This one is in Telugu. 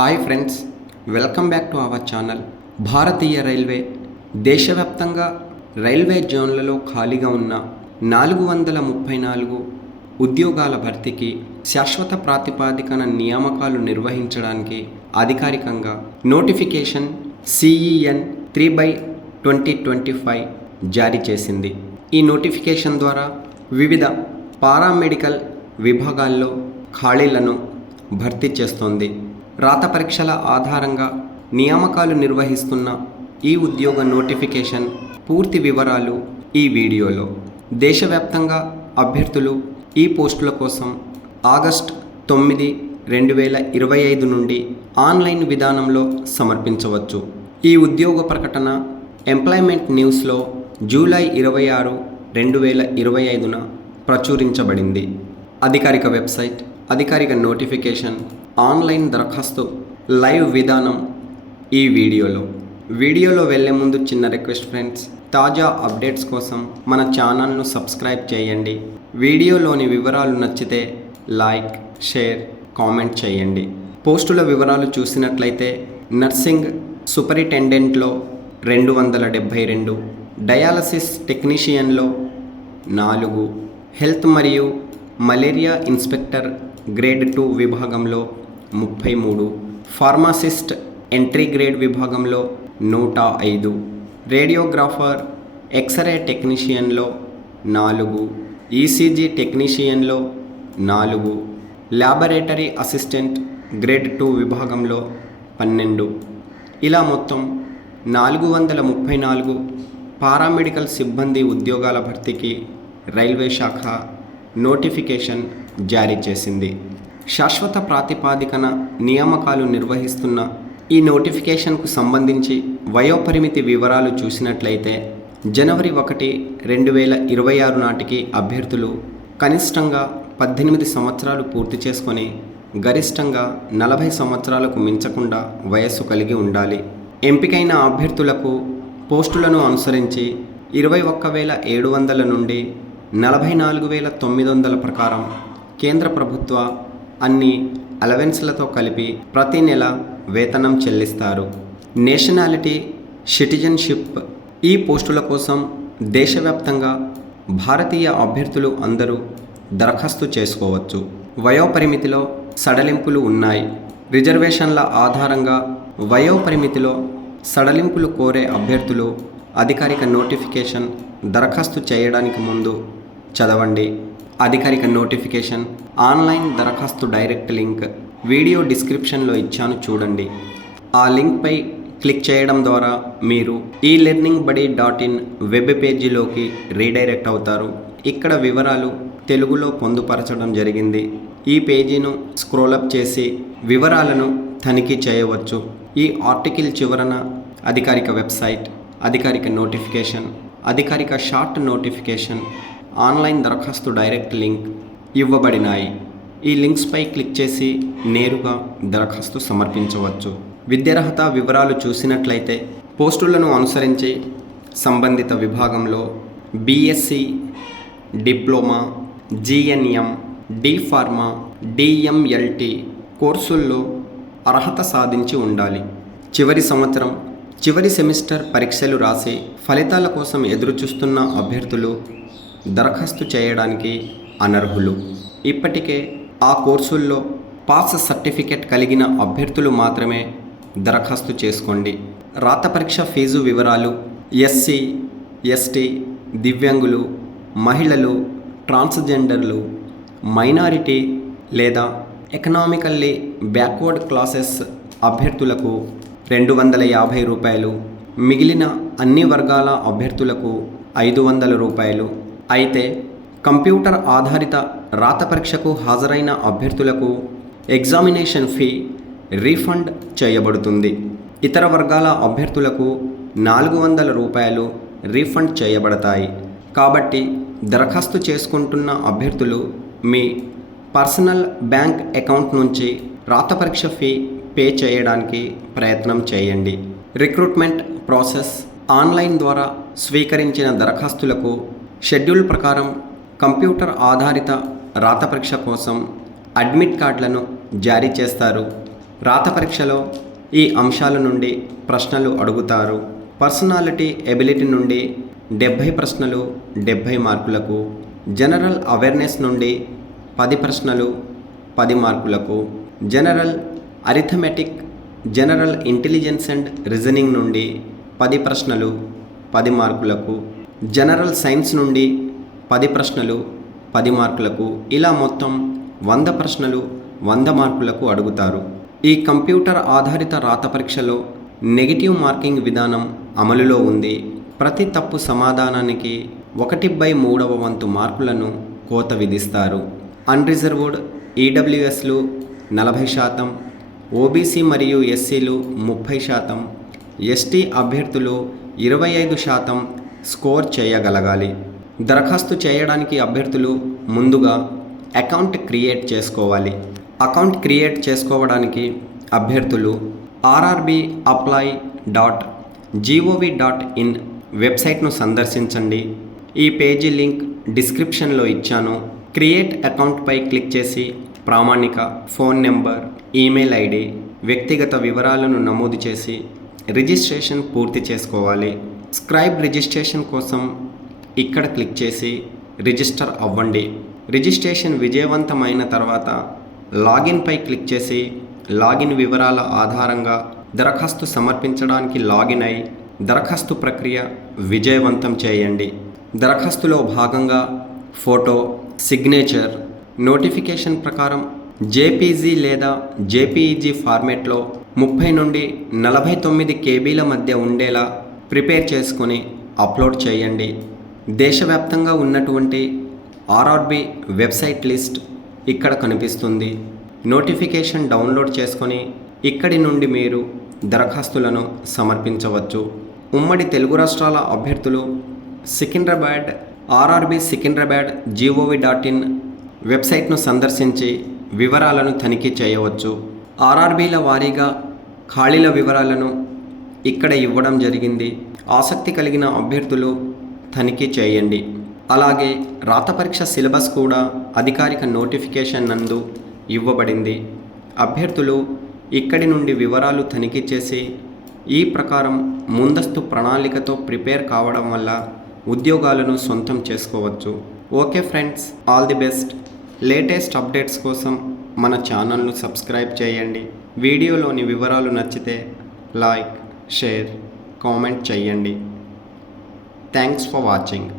Hi friends, welcome back to our channel. Bharatiya railway దేశవ్యాప్తంగా రైల్వే జోన్లలో ఖాళీగా ఉన్న 434 ఉద్యోగాల భర్తీకి శాశ్వత ప్రాతిపదికన నియామకాలు నిర్వహించడానికి అధికారికంగా నోటిఫికేషన్ CEN 3/2025 జారీ చేసింది. ఈ నోటిఫికేషన్ ద్వారా వివిధ పారామెడికల్ విభాగాల్లో ఖాళీలను భర్తీ చేస్తోంది. రాత పరీక్షల ఆధారంగా నియామకాలు నిర్వహిస్తున్న ఈ ఉద్యోగ నోటిఫికేషన్ పూర్తి వివరాలు ఈ వీడియోలో. దేశవ్యాప్తంగా అభ్యర్థులు ఈ పోస్టుల కోసం ఆగస్టు 9, 2025 నుండి ఆన్లైన్ విధానంలో సమర్పించవచ్చు. ఈ ఉద్యోగ ప్రకటన ఎంప్లాయ్మెంట్ న్యూస్లో జూలై 26, 2025న ప్రచురించబడింది. అధికారిక వెబ్సైట్, అధికారిక నోటిఫికేషన్, ఆన్లైన్ దరఖాస్తు లైవ్ విధానం ఈ వీడియోలో వెళ్ళే ముందు చిన్న రిక్వెస్ట్ ఫ్రెండ్స్, తాజా అప్డేట్స్ కోసం మన ఛానల్ను సబ్స్క్రైబ్ చేయండి. వీడియోలోని వివరాలు నచ్చితే లైక్, షేర్, కామెంట్ చేయండి. పోస్టుల వివరాలు చూసినట్లయితే నర్సింగ్ సూపరింటెండెంట్లో 272, డయాలసిస్ టెక్నీషియన్లో 4, హెల్త్ మరియు మలేరియా ఇన్స్పెక్టర్ గ్రేడ్ 2 విభాగంలో 33, ఫార్మాసిస్ట్ ఎంట్రీ గ్రేడ్ విభాగంలో 105, రేడియోగ్రాఫర్ ఎక్స్రే టెక్నీషియన్లో 4, ECG టెక్నీషియన్లో 4, ల్యాబొరేటరీ అసిస్టెంట్ గ్రేడ్ 2 విభాగంలో 12. ఇలా మొత్తం 434 పారామెడికల్ సిబ్బంది ఉద్యోగాల భర్తీకి రైల్వే శాఖ నోటిఫికేషన్ జారీ చేసింది. శాశ్వత ప్రాతిపదికన నియామకాలు నిర్వహిస్తున్న ఈ నోటిఫికేషన్కు సంబంధించి వయోపరిమితి వివరాలు చూసినట్లయితే జనవరి 1, 2026 నాటికి అభ్యర్థులు కనిష్టంగా 18 సంవత్సరాలు పూర్తి చేసుకొని గరిష్టంగా 40 సంవత్సరాలకు మించకుండా వయస్సు కలిగి ఉండాలి. ఎంపికైన అభ్యర్థులకు పోస్టులను అనుసరించి 21,700 నుండి 44,900 ప్రకారం కేంద్ర ప్రభుత్వ అన్ని అలవెన్స్లతో కలిపి ప్రతి నెల వేతనం చెల్లిస్తారు. నేషనాలిటీ, సిటిజన్షిప్ ఈ పోస్టుల కోసం దేశవ్యాప్తంగా భారతీయ అభ్యర్థులు అందరూ దరఖాస్తు చేసుకోవచ్చు. వయోపరిమితిలో సడలింపులు ఉన్నాయి. రిజర్వేషన్ల ఆధారంగా వయోపరిమితిలో సడలింపులు కోరే అభ్యర్థులు అధికారిక నోటిఫికేషన్ దరఖాస్తు చేయడానికి ముందు చదవండి. అధికారిక నోటిఫికేషన్ ఆన్లైన్ దరఖాస్తు డైరెక్ట్ లింక్ వీడియో డిస్క్రిప్షన్లో ఇచ్చాను, చూడండి. ఆ లింక్పై క్లిక్ చేయడం ద్వారా మీరు elearningbuddy.in వెబ్ పేజీలోకి రీడైరెక్ట్ అవుతారు. ఇక్కడ వివరాలు తెలుగులో పొందుపరచడం జరిగింది. ఈ పేజీను స్క్రోలప్ చేసి వివరాలను తనిఖీ చేయవచ్చు. ఈ ఆర్టికల్ చివరన అధికారిక వెబ్సైట్, అధికారిక నోటిఫికేషన్, అధికారిక షార్ట్ నోటిఫికేషన్, ఆన్లైన్ దరఖాస్తు డైరెక్ట్ లింక్ ఇవ్వబడినాయి. ఈ లింక్స్పై క్లిక్ చేసి నేరుగా దరఖాస్తు సమర్పించవచ్చు. విద్యార్హత వివరాలు చూసినట్లయితే పోస్టులను అనుసరించి సంబంధిత విభాగంలో BSc, diploma, GNM, D.Pharma, DMLT కోర్సుల్లో అర్హత సాధించి ఉండాలి. చివరి సంవత్సరం చివరి సెమిస్టర్ పరీక్షలు రాసి ఫలితాల కోసం ఎదురుచూస్తున్న అభ్యర్థులు దరఖాస్తు చేయడానికి అనర్హులు. ఇప్పటికే ఆ కోర్సుల్లో పాస్ సర్టిఫికెట్ కలిగిన అభ్యర్థులు మాత్రమే దరఖాస్తు చేసుకోండి. రాత పరీక్ష ఫీజు వివరాలు SC, ST, దివ్యాంగులు, మహిళలు, ట్రాన్స్జెండర్లు, మైనారిటీ లేదా ఎకనామికల్లీ బ్యాక్వర్డ్ క్లాసెస్ అభ్యర్థులకు 250 రూపాయలు, మిగిలిన అన్ని వర్గాల అభ్యర్థులకు 500 రూపాయలు. అయితే కంప్యూటర్ ఆధారిత రాత పరీక్షకు హాజరైన అభ్యర్థులకు ఎగ్జామినేషన్ ఫీ రీఫండ్ చేయబడుతుంది. ఇతర వర్గాల అభ్యర్థులకు 400 రూపాయలు రీఫండ్ చేయబడతాయి. కాబట్టి దరఖాస్తు చేసుకుంటున్న అభ్యర్థులు మీ పర్సనల్ బ్యాంక్ అకౌంట్ నుంచి రాత పరీక్ష ఫీ పే చేయడానికి ప్రయత్నం చేయండి. రిక్రూట్మెంట్ ప్రాసెస్ ఆన్లైన్ ద్వారా స్వీకరించిన దరఖాస్తులకు షెడ్యూల్ ప్రకారం కంప్యూటర్ ఆధారిత రాత పరీక్ష కోసం అడ్మిట్ కార్డులను జారీ చేస్తారు. రాత పరీక్షలో ఈ అంశాల నుండి ప్రశ్నలు అడుగుతారు. పర్సనాలిటీ ఎబిలిటీ నుండి 70 ప్రశ్నలు 70 మార్కులకు, జనరల్ అవేర్నెస్ నుండి 10 ప్రశ్నలు 10 మార్కులకు, general arithmetic, general intelligence and reasoning నుండి 10 ప్రశ్నలు 10 మార్కులకు, జనరల్ సైన్స్ నుండి 10 ప్రశ్నలు 10 మార్కులకు, ఇలా మొత్తం 100 ప్రశ్నలు 100 మార్కులకు అడుగుతారు. ఈ కంప్యూటర్ ఆధారిత రాత పరీక్షలో నెగిటివ్ మార్కింగ్ విధానం అమలులో ఉంది. ప్రతి తప్పు సమాధానానికి 1/3వ వంతు మార్కులను కోత విధిస్తారు. అన్రిజర్వ్డ్ ఈడబ్ల్యూఎస్లు 40%, ఓబీసీ మరియు ఎస్సీలు 30%, ఎస్టీ అభ్యర్థులు 25% స్కోర్ చేయగలగాలి. దరఖాస్తు చేయడానికి అభ్యర్థులు ముందుగా అకౌంట్ క్రియేట్ చేసుకోవాలి. అకౌంట్ క్రియేట్ చేసుకోవడానికి అభ్యర్థులు rrbapply.gov.in వెబ్సైట్ను సందర్శించండి. ఈ పేజీ లింక్ డిస్క్రిప్షన్లో ఇచ్చాను. క్రియేట్ అకౌంట్పై క్లిక్ చేసి ప్రామాణిక ఫోన్ నెంబర్, ఈమెయిల్ ఐడి, వ్యక్తిగత వివరాలను నమోదు చేసి రిజిస్ట్రేషన్ పూర్తి చేసుకోవాలి. స్క్రైబ్ రిజిస్ట్రేషన్ కోసం ఇక్కడ క్లిక్ చేసి రిజిస్టర్ అవ్వండి. రిజిస్ట్రేషన్ విజయవంతమైన తర్వాత లాగిన్పై క్లిక్ చేసి లాగిన్ వివరాల ఆధారంగా దరఖాస్తు సమర్పించడానికి లాగిన్ అయి దరఖాస్తు ప్రక్రియ విజయవంతం చేయండి. దరఖాస్తులో భాగంగా ఫోటో, సిగ్నేచర్, నోటిఫికేషన్ ప్రకారం జేపీజీ లేదా జేపీఈజీ ఫార్మేట్లో 30 నుండి 49 కేబీల మధ్య ఉండేలా ప్రిపేర్ చేసుకొని అప్లోడ్ చేయండి. దేశవ్యాప్తంగా ఉన్నటువంటి ఆర్ఆర్బి వెబ్సైట్ లిస్ట్ ఇక్కడ కనిపిస్తుంది. నోటిఫికేషన్ డౌన్లోడ్ చేసుకొని ఇక్కడి నుండి మీరు దరఖాస్తులను సమర్పించవచ్చు. ఉమ్మడి తెలుగు రాష్ట్రాల అభ్యర్థులు సికింద్రాబాద్ ఆర్ఆర్బి సికింద్రాబాద్ gov.in వెబ్సైట్ను సందర్శించి వివరాలను తనిఖీ చేయవచ్చు. ఆర్ఆర్బీల వారీగా ఖాళీల వివరాలను ఇక్కడ ఇవ్వడం జరిగింది. ఆసక్తి కలిగిన అభ్యర్థులు తనిఖీ చేయండి. అలాగే రాత పరీక్ష సిలబస్ కూడా అధికారిక నోటిఫికేషన్ నందు ఇవ్వబడింది. అభ్యర్థులు ఇక్కడి నుండి వివరాలు తనిఖీ చేసి ఈ ప్రకారం ముందస్తు ప్రణాళికతో ప్రిపేర్ కావడం వల్ల ఉద్యోగాలను సొంతం చేసుకోవచ్చు. Okay friends, all the best. Latest updates కోసం మన ఛానల్ను సబ్స్క్రైబ్ చేయండి. వీడియోలోని వివరాలు నచ్చితే లైక్, షేర్, కామెంట్ చేయండి. Thanks for watching.